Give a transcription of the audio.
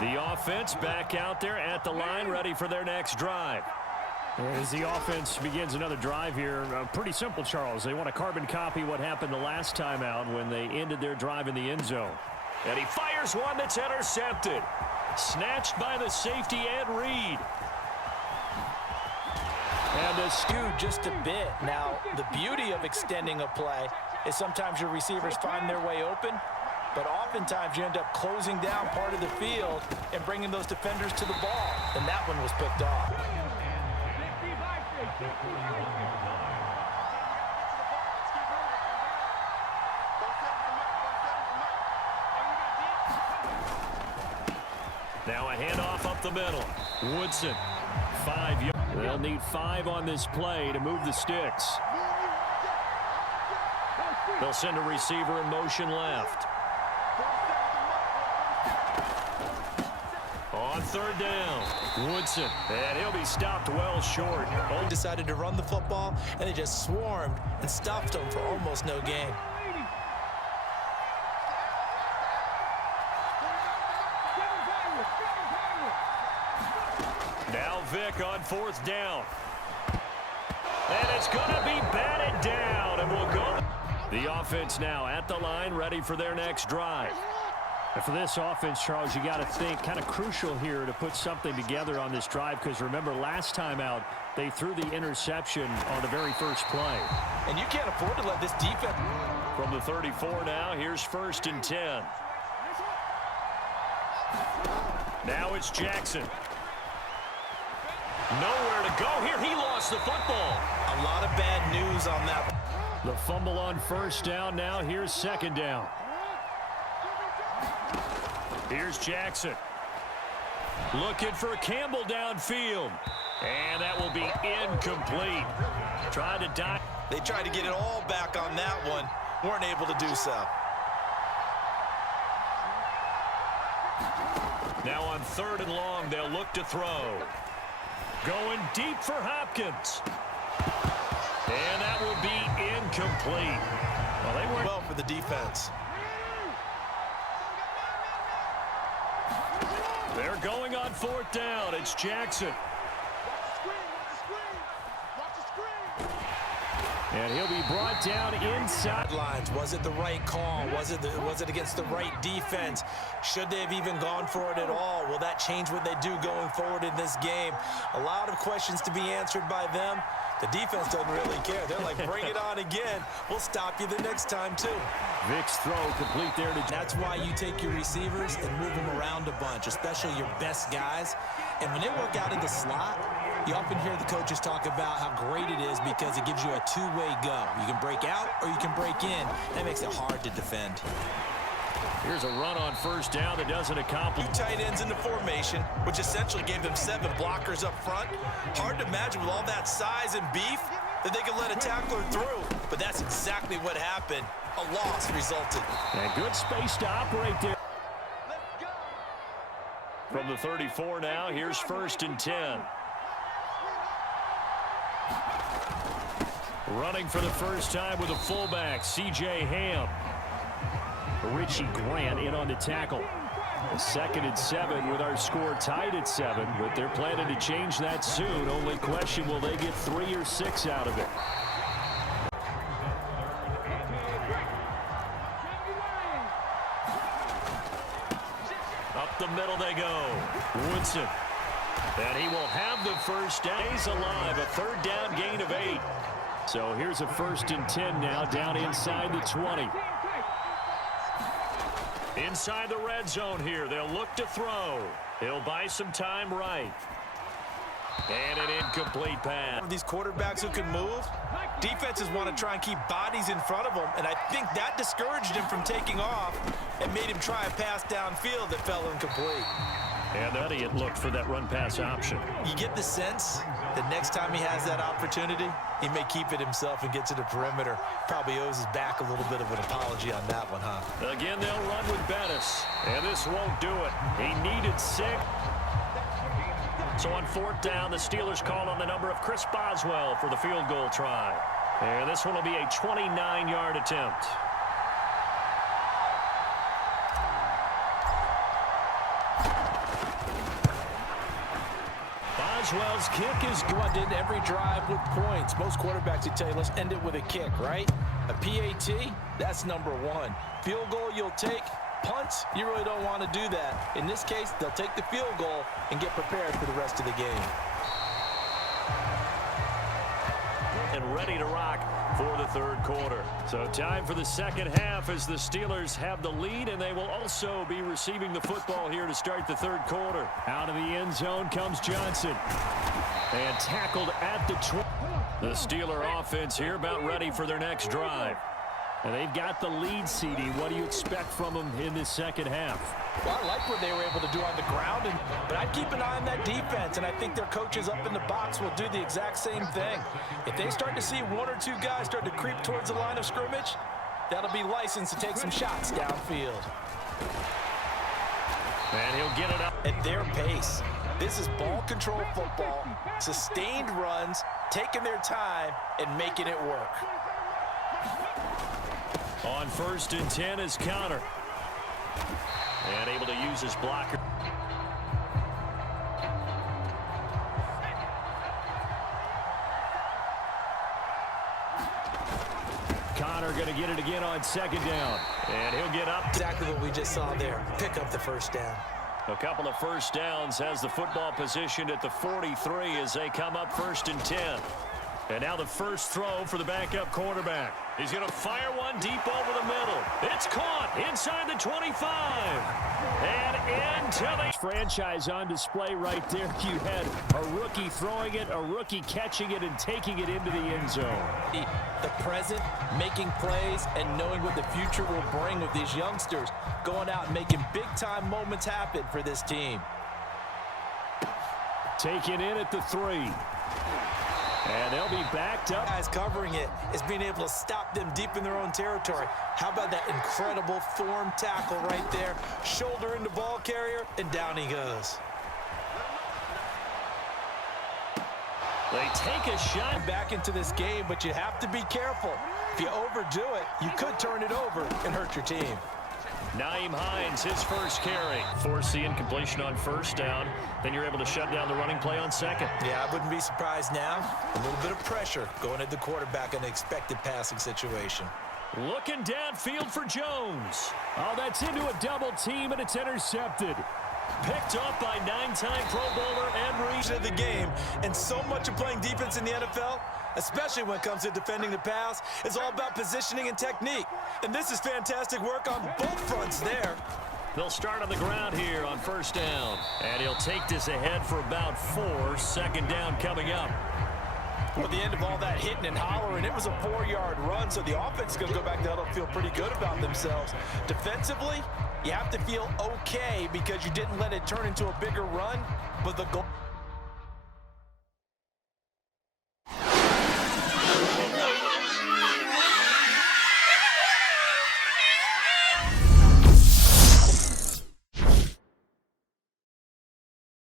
The offense back out there at the line, ready for their next drive. As the offense begins another drive here, pretty simple, Charles. They want to carbon copy what happened the last time out when they ended their drive in the end zone. And he fires one that's intercepted. Snatched by the safety, Ed Reed. And they're skewed just a bit. Now, the beauty of extending a play is sometimes your receivers find their way open, but oftentimes you end up closing down part of the field and bringing those defenders to the ball. And that one was picked off. Now a handoff up the middle. Woodson, 5 yards. They'll need 5 on this play to move the sticks. They'll send a receiver in motion left. On third down, Woodson, and he'll be stopped well short. Decided to run the football, and they just swarmed and stopped him for almost no gain. Now Vick on fourth down. And it's going to be batted down, and we'll go. The offense now at the line, ready for their next drive. And for this offense, Charles, you got to think kind of crucial here to put something together on this drive, because remember last time out they threw the interception on the very first play. And you can't afford to let this defense. From the 34 now, here's 1st and 10. Now it's Jackson. Nowhere to go here. He lost the football. A lot of bad news on that. The fumble on first down. Now here's 2nd down. Here's Jackson. Looking for Campbell downfield. And that will be incomplete. Tried to dive. They tried to get it all back on that one. Weren't able to do so. Now on 3rd and long, they'll look to throw. Going deep for Hopkins. And that will be incomplete. Well, they were well for the defense. They're going on 4th down. It's Jackson. And he'll be brought down inside lines. Was it the right call? Was it against the right defense? Should they have even gone for it at all? Will that change what they do going forward in this game? A lot of questions to be answered by them. The defense doesn't really care. They're like, bring it on again. We'll stop you the next time, too. Vick's throw complete there. That's why you take your receivers and move them around a bunch, especially your best guys. And when they work out in the slot, you often hear the coaches talk about how great it is because it gives you a two-way go. You can break out or you can break in. That makes it hard to defend. Here's a run on first down that doesn't accomplish. 2 tight ends in the formation, which essentially gave them 7 blockers up front. Hard to imagine with all that size and beef that they could let a tackler through. But that's exactly what happened. A loss resulted. And good space to operate there. From the 34 now, here's 1st and 10. Running for the first time with a fullback, C.J. Ham. Richie Grant in on the tackle. 2nd and 7 with our score tied at 7, but they're planning to change that soon. Only question, will they get 3 or 6 out of it? Up the middle they go. Woodson. And he will have the first down. He's alive, a 3rd down gain of 8. So here's a 1st and 10 now, down inside the 20. Inside the red zone here, they'll look to throw. He'll buy some time right. And an incomplete pass. These quarterbacks who can move, defenses want to try and keep bodies in front of them, and I think that discouraged him from taking off and made him try a pass downfield that fell incomplete. And Elliott looked for that run-pass option. You get the sense that next time he has that opportunity, he may keep it himself and get to the perimeter. Probably owes his back a little bit of an apology on that one, huh? Again, they'll run with Bettis, and this won't do it. He needed 6. So on 4th down, the Steelers call on the number of Chris Boswell for the field goal try. And this one will be a 29-yard attempt. Boswell's kick is good. What did every drive with points? Most quarterbacks would tell you, let's end it with a kick, right? A PAT, that's number one. Field goal you'll take. Punts, you really don't want to do that. In this case, they'll take the field goal and get prepared for the rest of the game. And ready to rock for the third quarter. So time for the second half as the Steelers have the lead, and they will also be receiving the football here to start the third quarter. Out of the end zone comes Johnson. And tackled at the 20. The Steeler offense here about ready for their next drive. And they've got the lead, CD. What do you expect from them in this second half? Well, I like what they were able to do on the ground, but I'd keep an eye on that defense, and I think their coaches up in the box will do the exact same thing. If they start to see one or two guys start to creep towards the line of scrimmage, that'll be licensed to take some shots downfield. And he'll get it up at their pace. This is ball control football, sustained runs, taking their time, and making it work. On 1st and 10 is Connor. And able to use his blocker. Connor going to get it again on 2nd down. And he'll get up. Exactly what we just saw there. Pick up the first down. A couple of first downs, has the football positioned at the 43 as they come up 1st and 10. And now the first throw for the backup quarterback. He's going to fire one deep over the middle. It's caught inside the 25. And into the franchise on display right there. You had a rookie throwing it, a rookie catching it, and taking it into the end zone. The present, making plays, and knowing what the future will bring with these youngsters. Going out and making big-time moments happen for this team. Taken in at the 3. And they'll be backed up. Guys covering it is being able to stop them deep in their own territory. How about that incredible form tackle right there? Shoulder into ball carrier, and down he goes. They take a shot back into this game, but you have to be careful. If you overdo it, you could turn it over and hurt your team. Naeem Hines, his first carry. Force the incompletion on 1st down. Then you're able to shut down the running play on 2nd. Yeah, I wouldn't be surprised now. A little bit of pressure going at the quarterback in an expected passing situation. Looking downfield for Jones. Oh, that's into a double team, and it's intercepted. Picked up by 9-time Pro Bowler and Reed. Of the game, and so much of playing defense in the NFL, especially when it comes to defending the pass, is all about positioning and technique. And this is fantastic work on both fronts there. They'll start on the ground here on 1st down. And he'll take this ahead for about 4. 2nd down coming up. Well, at the end of all that hitting and hollering, it was a 4-yard run, so the offense is going to go back there and feel pretty good about themselves. Defensively, you have to feel okay because you didn't let it turn into a bigger run, but the goal